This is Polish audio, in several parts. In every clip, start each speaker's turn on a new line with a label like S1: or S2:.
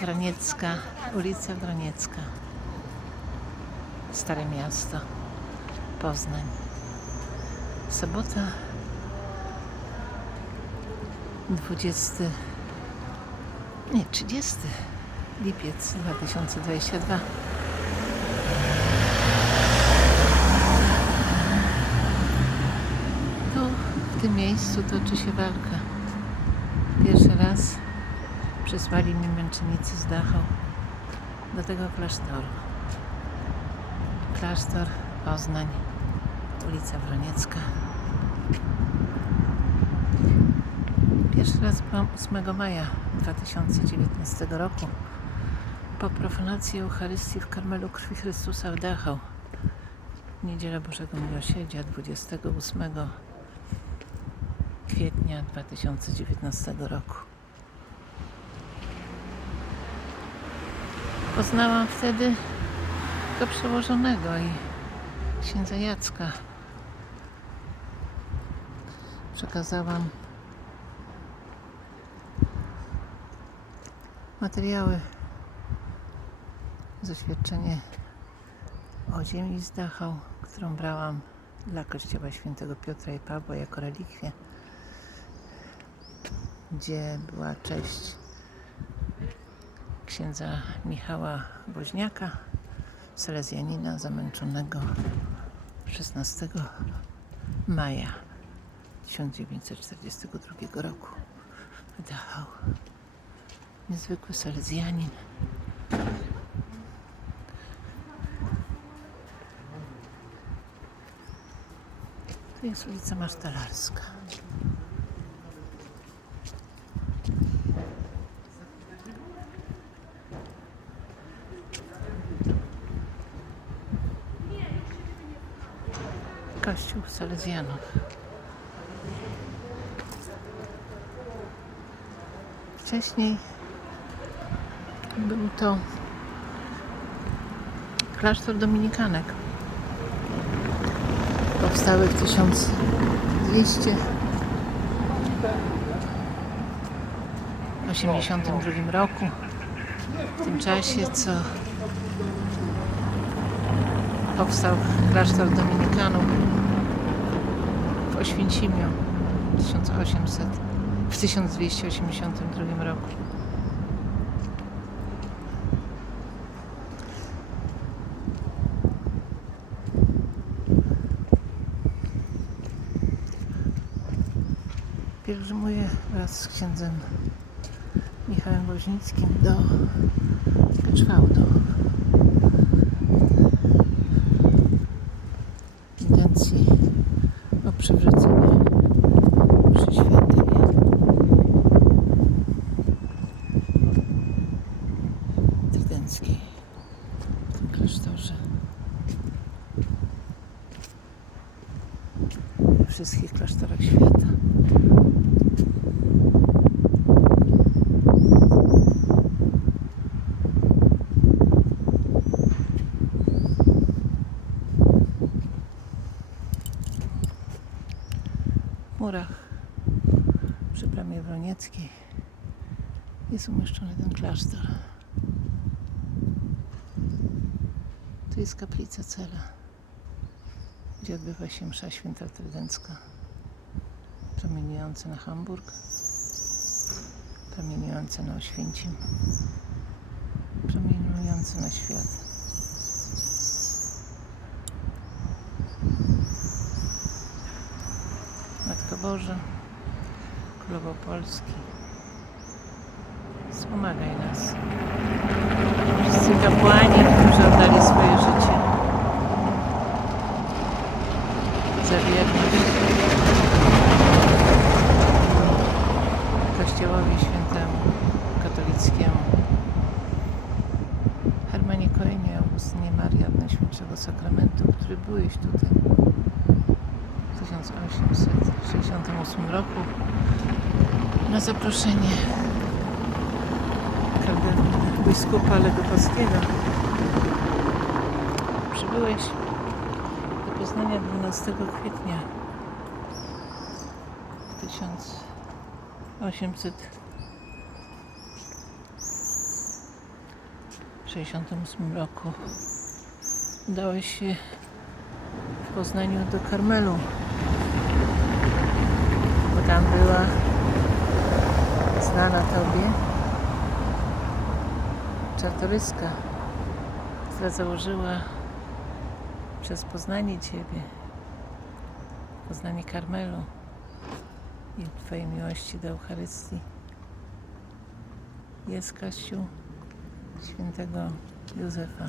S1: Wroniecka, ulica Wroniecka. Stare miasto, Poznań. Sobota, 20, nie, 30 lipiec 2022. Tu, w tym miejscu toczy się walka. Pierwszy raz przysłali mnie męczennicy z Dachau do tego klasztoru. Klasztor Poznań, ulica Wroniecka. Pierwszy raz byłam 8 maja 2019 roku po profanacji Eucharystii w Karmelu Krwi Chrystusa w Dachau. W Niedzielę Bożego Miłosierdzia 28 kwietnia 2019 roku. Poznałam wtedy go przełożonego i księdza Jacka. Przekazałam materiały, zaświadczenie o ziemi z Dachau, którą brałam dla kościoła świętego Piotra i Pawła jako relikwię, gdzie była cześć księdza Michała Woźniaka, salezjanina zamęczonego 16 maja 1942 roku w Dachau. Niezwykły salezjanin. Tu jest ulica Masztalarska. Kościół Salezjanów. Wcześniej był to klasztor dominikanek. Powstały w 1282 roku. W tym czasie, co powstał klasztor dominikanów Oświęcimiu w 1800, w 1282 roku. Pielgrzymuję wraz z księdzem Michałem Woźnickim do Keczwałdu. intencji o przywrócenie mszy świętej. Trydenckiej w tym klasztorze. We wszystkich klasztorach świata. W murach przy jest umieszczony ten klasztor. Tu jest kaplica cela, gdzie odbywa się msza święta trydencka, promieniująca na Hamburg, promieniująca na Oświęcim, promieniująca na świat. Matko Boże, Królowo Polski, wspomagaj nas. Wszyscy kapłani, którzy oddali swoje życie za wierność Kościołowi Świętemu Katolickiemu. Hermanie Koenie, Augustynie Marii od Najświętszego Sakramentu, który byłeś tutaj w 1868 roku na zaproszenie kardynała biskupa Legopolskiego. Przybyłeś do Poznania 12 kwietnia 1800 1968 roku udałeś się w Poznaniu do Karmelu, bo tam była znana Tobie czartoryska, która założyła przez Poznanie Ciebie, Poznanie Karmelu i Twojej miłości do Eucharystii. Jest Kościół świętego Józefa.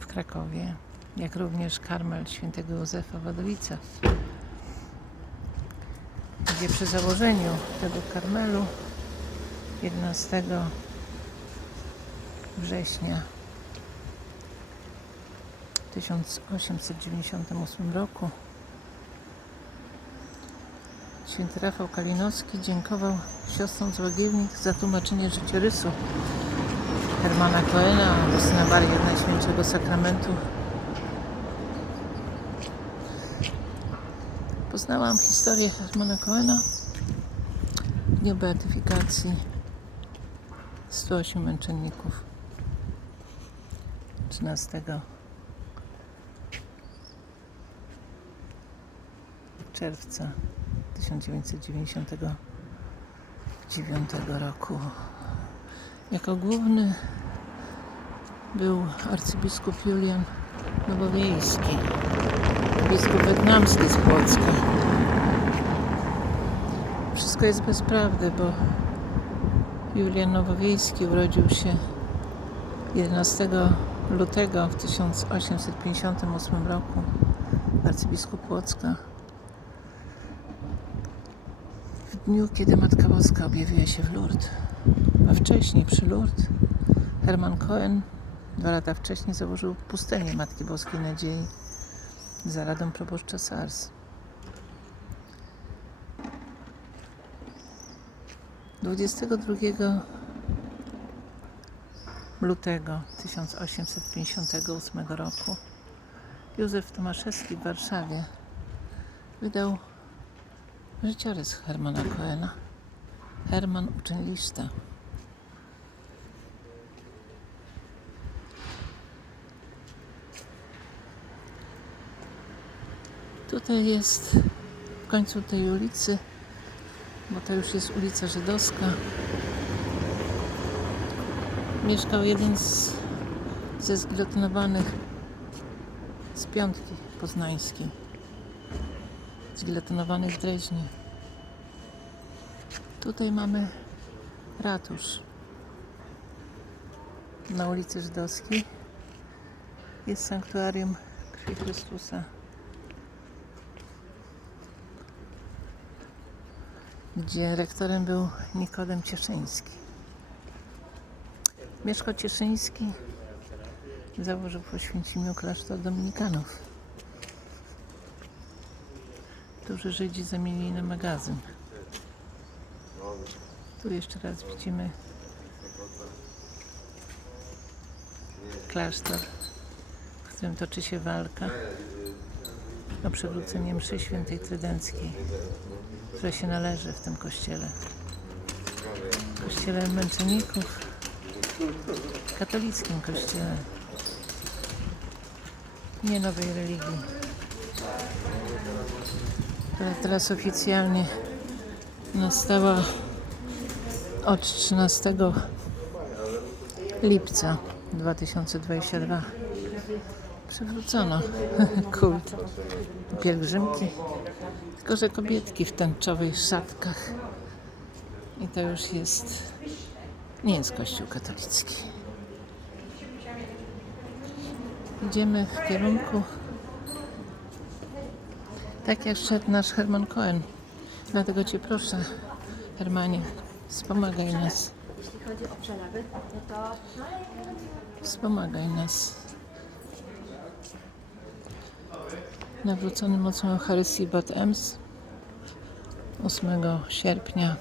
S1: W Krakowie, jak również Karmel świętego Józefa Wadowica, gdzie przy założeniu tego Karmelu 11 września 1898 roku Święty Rafał Kalinowski dziękował siostrom z Łagiewnik za tłumaczenie życiorysu Hermana Coena, Augustyna Barier Najświętszego Sakramentu. Poznałam historię Hermana Coena w dniu beatyfikacji. 108 męczenników. 13 czerwca 1999 roku. Jako główny był arcybiskup Julian Nowowiejski, biskup wietnamski z Płocka. Wszystko jest bez prawdy, bo Julian Nowowiejski urodził się 11 lutego w 1858 roku arcybiskup Płocka w dniu, kiedy Matka Boska objawiła się w Lourdes. A wcześniej przy Lourdes Herman Cohen dwa lata wcześniej założył pustynię Matki Boskiej Nadziei za radą proboszcza SARS. 22 lutego 1858 roku Józef Tomaszewski w Warszawie wydał życiorys Hermana Coena. Herman uczeń Tutaj jest w końcu tej ulicy, bo to już jest ulica Żydowska. Mieszkał jeden z, ze zgilotynowanych z piątki poznańskiej zgiletynowanych w Dreźnie. Tutaj mamy ratusz. Na ulicy Żydowskiej jest sanktuarium Krwi Chrystusa. Gdzie rektorem był Nikodem Cieszyński. Mieszko Cieszyński założył po Święcimiu klasztor dominikanów którzy Żydzi zamienili na magazyn. Tu jeszcze raz widzimy klasztor, w którym toczy się walka o przywrócenie mszy świętej trydenckiej, która się należy w tym kościele. Kościele męczenników, katolickim kościele, nie nowej religii która teraz oficjalnie nastała od 13 lipca 2022. Przywrócono kult pielgrzymki, tylko że kobietki w tęczowych szatkach. I to już jest, nie jest kościół katolicki. Idziemy w kierunku tak jak szedł nasz Herman Cohen. Dlatego Cię proszę, Hermanie, wspomagaj nas.
S2: Jeśli chodzi o przelewy, no to
S1: Wspomagaj nas. Nawrócony mocą Eucharystii Bad Ems 8 sierpnia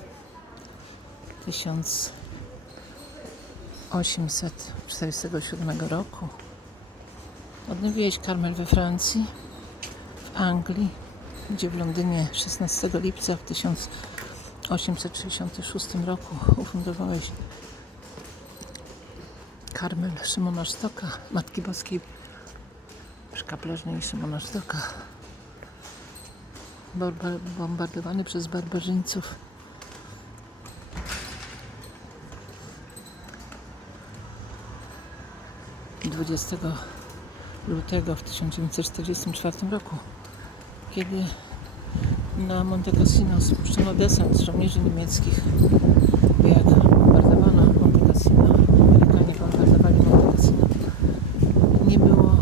S1: 1847 roku. Odnowiłeś Karmel we Francji, w Anglii, gdzie w Londynie 16 lipca w 866 roku ufundowałeś Karmel Szymona Sztoka, Matki Boskiej Szkapleżnej Szymona Sztoka. Bomba- Bombardowany przez barbarzyńców. Dwudziestego lutego w 1944 roku, kiedy na Monte Cassino spuszczono desant żołnierzy niemieckich. Jak bombardowano Monte Cassino, Amerykanie bombardowali Monte Cassino, nie było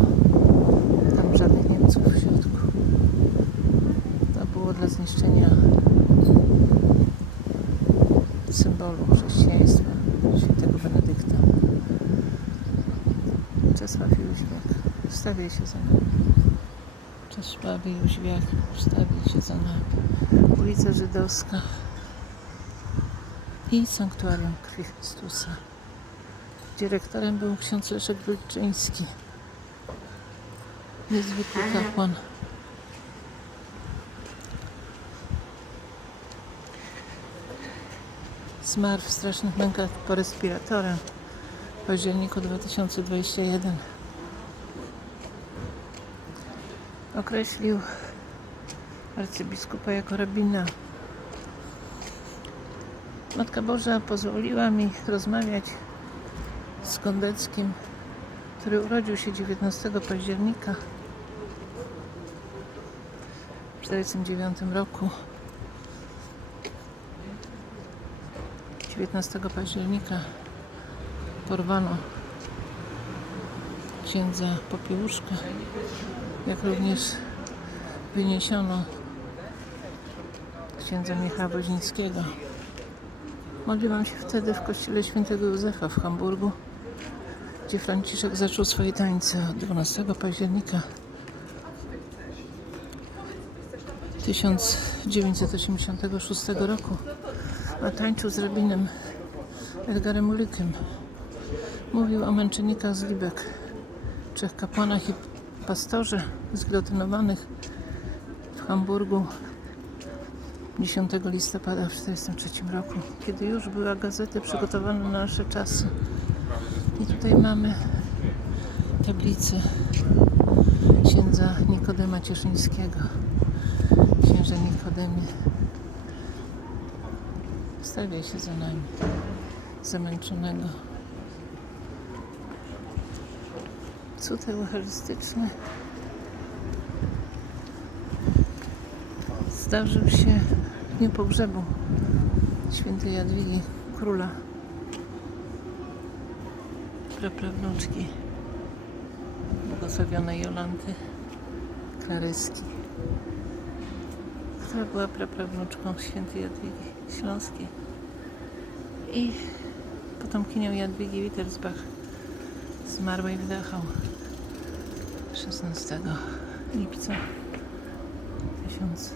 S1: tam żadnych Niemców w środku. To było dla zniszczenia symbolu chrześcijaństwa świętego Benedykta. Czesław Jóźwiak, wstawiaj się za nami. Czesław Jóźwiak, wstawiaj się za nami. Ulica Żydowska i Sanktuarium Krwi Chrystusa. Dyrektorem był ksiądz Leszek Wilczyński. Niezwykły kapłan. Zmarł w strasznych mękach po respiratorem w październiku 2021. Określił arcybiskupa jako rabina. Matka Boża pozwoliła mi rozmawiać z Kondeckim, który urodził się 19 października w 1949 roku. 19 października porwano księdza Popiełuszka, jak również wyniesiono księdza Michała Woźnickiego. Modliłam się wtedy w kościele świętego Józefa w Hamburgu, gdzie Franciszek zaczął swoje tańce od 12 października 1986 roku, a tańczył z rabinem Edgarem Ulikiem. Mówił o męczennikach z Libek, trzech kapłanach i pastorze zgilotynowanych w Hamburgu 10 listopada w 1943 roku, kiedy już była gazety przygotowane na nasze czasy. I tutaj mamy tablicę księdza Nikodema Cieszyńskiego. Księże Nikodemie, stawiaj się za nami, zamęczonego. Cud eucharystyczny zdarzył się w dniu pogrzebu świętej Jadwigi, króla, praprawnuczki błogosławionej Jolanty Klaryski, która była praprawnuczką świętej Jadwigi Śląskiej. I potomkinią Jadwigi Wittersbach zmarłej w Dachau 16 lipca 1000